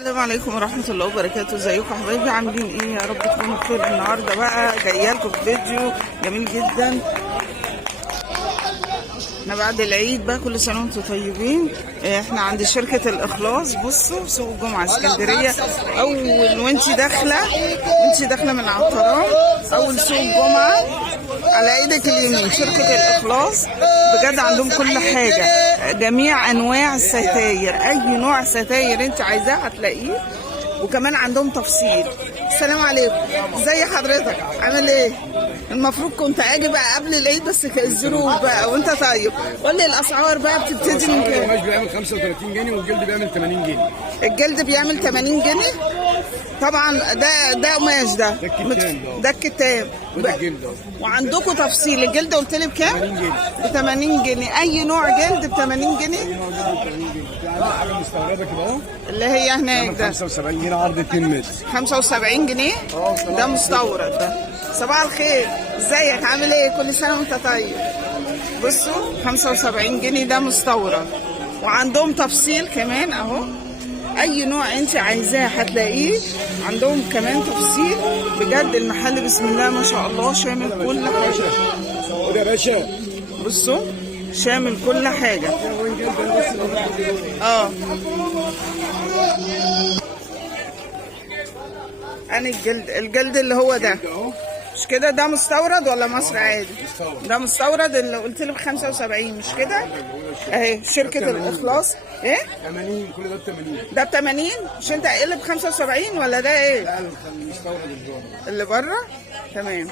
السلام عليكم ورحمة الله وبركاته. ازيكم حبايبي؟ عاملين ايه؟ يا رب تكونوا بخير. النهارده بقى جايه لكم فيديو جميل جدا. احنا بعد العيد بقى، كل سنه وانتم طيبين. احنا عند شركة الإخلاص. بصوا سوق الجمعة اسكندرية. اول وانتي داخلة من على الطرام، اول سوق الجمعة على ايدك اليمين شركة الإخلاص. بجد عندهم كل حاجة، جميع انواع الستاير، اي نوع ستاير انت عايزاه هتلاقيه. وكمان عندهم تفصيل. السلام عليكم، ازي حضرتك؟ عامل ايه؟ المفروض كنت اجي بقى قبل العيد بس الظروف بقى. وانت طيب؟ قول لي الاسعار بقى بتبتدي من كام؟ القماش بيعمل 35 جنيه والجلد بيعمل 80 جنيه. الجلد بيعمل 80 جنيه طبعا. ده قماش، ده الكتان وده الجلد. وعندكم تفصيل. الجلد قلت لي بكام؟ 80 جنيه. ب 80 جنيه. اي نوع جلد ب 80 جنيه. اي نوع جلد ب 80 جنيه. في حاجه مستورده كده اهو اللي هي هناك ده 75 جنيه عرض 2 متر. 75 جنيه ده مستورد. ده صباح الخير، ازيك؟ عامل ايه؟ كل سنه وانت طيب. بصوا 75 جنيه ده مستورد. وعندهم تفصيل كمان اهو، اي نوع انت عايزاه هتلاقيه عندهم كمان تفصيل. بجد المحل بسم الله ما شاء الله شامل كل حاجه. خد يا باشا، بصوا شامل كل حاجه. انا الجلد اللي هو ده مش كده؟ ده مستورد ولا مصر عادي؟ ده مستورد اللي قلت لي ب 75 مش كده؟ اهي شركة الإخلاص. ايه؟ 80. كل ده ب 80. ده ب 80؟ مش انت قايل ب 75 ولا ده ايه؟ لا المستورد اللي بره. تمام.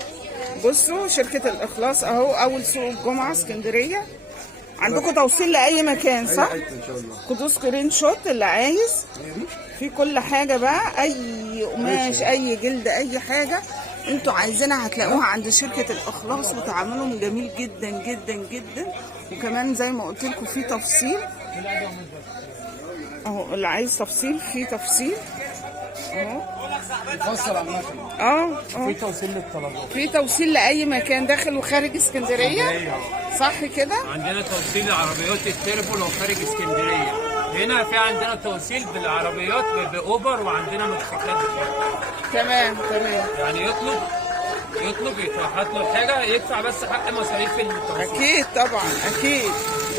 بصوا شركة الإخلاص اهو، أول سوق الجمعة اسكندرية. عندكم توصيل لأي مكان صح؟ ان شاء الله. خدوا سكرين شوت اللي عايز. في كل حاجة بقى، أي قماش أي جلد أي حاجة انتوا عايزينها هتلاقوها عند شركة الإخلاص. وتعاملهم جميل جدا جدا جدا. وكمان زي ما قلت لكم في تفصيل اهو، اللي عايز تفصيل في تفصيل اهو. بيفصل على المكنه. في توصيل للطلبات، في توصيل لأي مكان داخل وخارج اسكندرية صح كده؟ عندنا توصيل لعربيات التربو لو خارج اسكندريه. هنا في عندنا توصيل بالعربيات باوبر، وعندنا موتوسيكلات. تمام. يعني يطلب يتحط له الحاجه، يدفع بس حق مصاريف التوصيل. اكيد طبعا اكيد.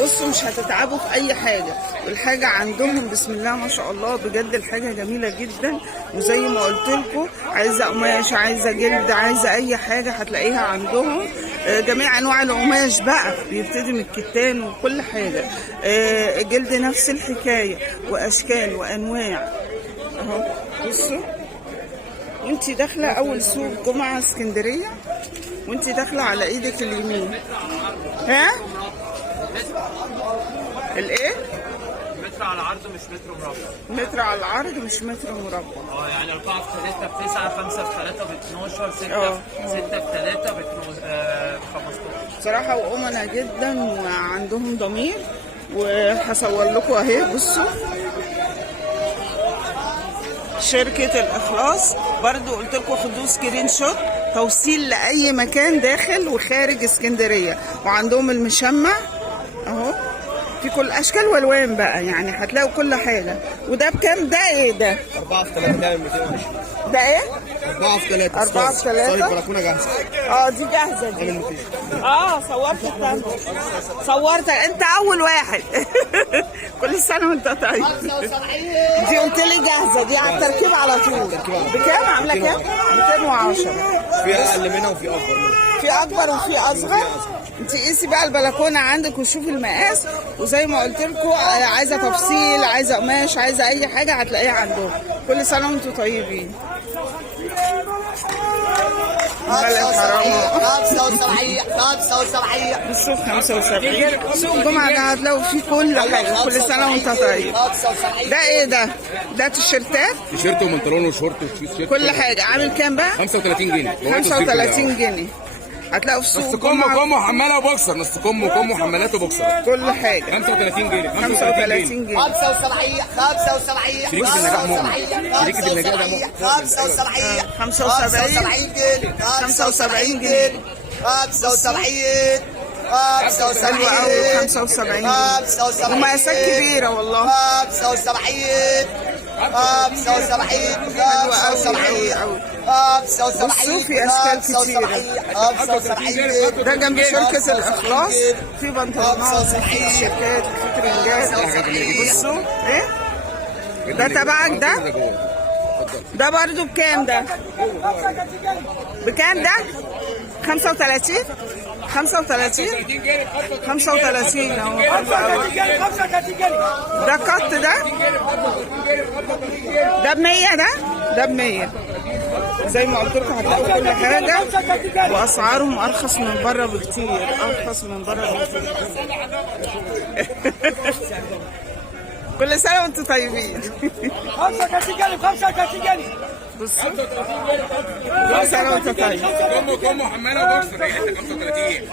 بصوا مش هتتعبوا في اي حاجه، والحاجه عندهم بسم الله ما شاء الله. بجد الحاجه جميله جدا. وزي ما قلت لكم، عايزه قماش عايزه جلد عايزه اي حاجه هتلاقيها عندهم. جميع انواع القماش بقى، بيبتدي من الكتان وكل حاجه. الجلد نفس الحكايه، واشكال وانواع اهو. بصوا وانتي داخله اول سوق جمعه اسكندريه، وانتي داخله على ايدك اليمين. ها؟ الايه؟ متر على العرض مش متر مربع. متر على العرض مش متر مربع. يعني 4 في 3 ب 9، 5 في 3 ب 12، 6 في 3 ب 15. بصراحه وامنا جدا وعندهم ضمير. وهصور لكم اهي. بصوا شركة الإخلاص برضو قلت لكم خدوا سكرين شوت. توصيل لأي مكان داخل وخارج اسكندرية. وعندهم المشمع اهو، في كل أشكال والوان بقى، يعني هتلاقوا كل حاجة. وده بكام؟ ده ايه ده؟ 4 في 3 ده 220. ده ايه؟ 4 في 3. 4 في 3. صاير بلكونه جاهزه. دي جاهزة دي. صورت التاني. صورت انت اول واحد. كل سنة وانت طيب. دي قلت لي جاهزة دي على التركيب على طول. بكام؟ عاملة كام؟ 210. في اقل منها وفي اكبر منها. في اكبر وفي اصغر. انت قيسي بقى البلكونه عندك وشوفي المقاس. وزي ما قلت لكم، عايزه تفصيل عايزه قماش عايزه اي حاجه هتلاقيها عندهم. كل سنه وانتم طيبين. 75. بصوا 75. سوق الجمعه ده هتلاقوا فيه كل حاجه. كل سنه وانت طيب. ده ايه ده؟ ده تيشيرتات؟ تيشيرت وبنطلون وشورت وتيشيرت كل حاجه. عامل كام بقى؟ 35 جنيه. 35 جنيه هتلاقوا في سوق نص كم وحماله وبوكسر. نص كم وحمالات وبوكسر. كل حاجه 35 جنيه. 35 جنيه. 75. شريكة النجاح مؤمن. شريكة النجاح ده مؤمن. 75. 75 جنيه. 75 جنيه. 75. حلوة قوي. 75 جنيه. ومقاسات كبيرة والله. 75. 75 75 بصوا في اشكال كتير. 75 ده جنب شركة الإخلاص في بنطلونات في تيشيرتات في ترنجات. بصوا ايه ده تبعك ده برضو بكام ده؟ بكام ده؟ 35 35 35 اهو. ده قط ده ب100 ده ب100. زي ما قلت لكم هتلاقوا كل حاجه واسعارهم ارخص من بره بكتير، ارخص من بره بكتير. كل سنه وانتم طيبين. 35 جنيه 35 جنيه. بصوا كل سنه وانتم طيبين. كم حماله بوكس ريحتك 35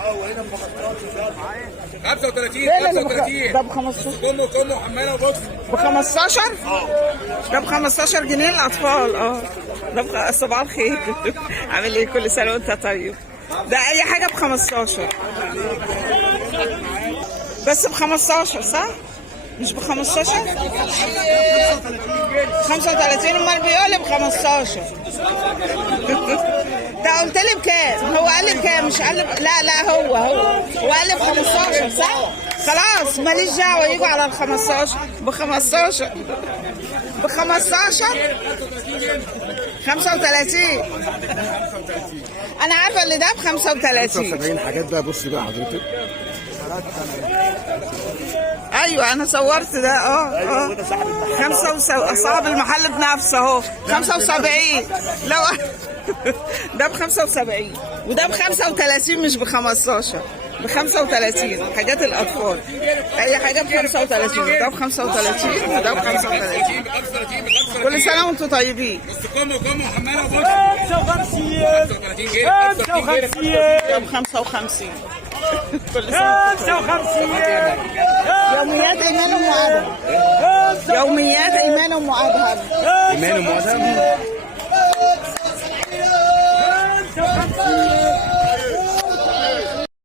35 ده ب 15. كم حماله بوكس ب 15 ده ب 15 جنيه للاطفال. ده صباح الخير. عامل ايه؟ كل سنه وانت طيب. ده اي حاجه ب 15 بس ب 15 صح؟ مش ب 15 35. امال بيقول لي ب 15. ده قلت لي بكام؟ هو قال لي بكام؟ مش قال لي لا هو قال لي ب 15 صح؟ خلاص ماليش دعوه يجوا على ال 15. ب 15 35. انا عارفه اللي ده ب 35. 70 حاجات بقى. بصي بقى حضرتك. ايوه انا صورت ده. صاحب المحل بنفسه اهو 75. لو ده ب 75 وده ب 35 مش ب 15. ب 35 حاجات الاطفال. اي حاجه ب 35. ده ب 35 وده ب 35. كل سنه وانتم طيبين. كم حماله بوكس 55 ده ب 55. كل سنه 55. يوميات ايمان ام ادهم. يوميات ايمان ام ادهم. ايمان ام ادهم.